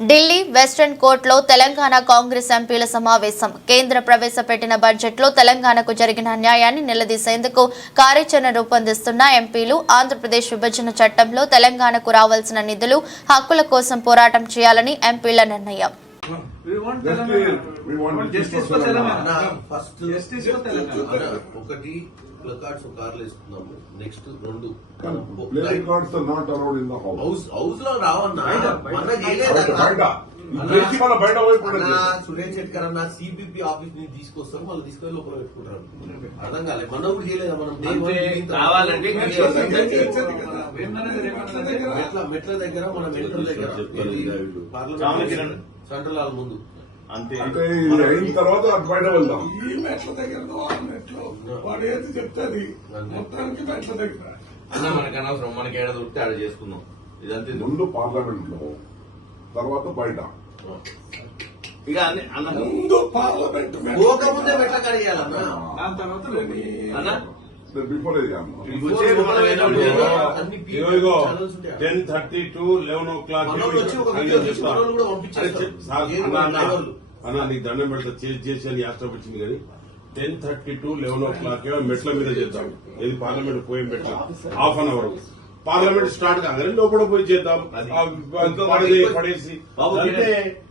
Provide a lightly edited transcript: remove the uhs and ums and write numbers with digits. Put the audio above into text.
Delhi western కోర్టులో తెలంగాణ కాంగ్రెస్ ఎంపీల సమావేశం. కేంద్ర ప్రవేశపెట్టిన బడ్జెట్లో తెలంగాణకు జరిగిన అన్యాయాన్ని నిలదీసేందుకు కార్యాచరణ రూపొందిస్తున్న ఎంపీలు ఆంధ్రప్రదేశ్ విభజన చట్టంలో తెలంగాణకు రావాల్సిన నిధులు, హక్కుల కోసం పోరాటం చేయాలని ఎంపీల నిర్ణయం. ప్లకార్డ్స్ కార్లు వేసుకున్నాము. నెక్స్ట్ రెండు హౌస్ లో రావన్నా సురేష్ శెట్కర్ అన్న సిబిపి ఆఫీస్ నుంచి తీసుకొస్తారు, వాళ్ళు తీసుకొని లోపల పెట్టుకుంటారు. అర్థం కాలేదు, మనం కూడా చేయలేదా? మనం మెట్ల దగ్గర మన మెట్ల దగ్గర పార్లమెంట్ సెంట్రల్ హాల్ ముందు అంతే. అయిన తర్వాత బయట వెళ్దాం. ఈ మెట్ల దగ్గర వాడు ఏది చెప్తుంది మొత్తానికి మెట్ల దగ్గర అన్న మనకి అనవసరం, మనకి ఏడాది ఉంటే ఆడ చేసుకుందాం. ఇదంతే. ముందు పార్లమెంట్ లో, తర్వాత బయట. ఇక ముందు పార్లమెంట్ పోకముందే మెట్ల కడియాలన్న, దాని తర్వాత బిఫోర్ 10:30 to 11 o'clock అన్నా నీకు దండం పెడతా, చేసి అని యాస్ట్రా వచ్చింది కానీ 10:30 to 11 o'clock మెట్ల మీద చేద్దాం. ఇది పార్లమెంట్ పోయి మెట్ల half an hour. Parliament start కాగానే లోపల పోయి చేద్దాం, పడేసి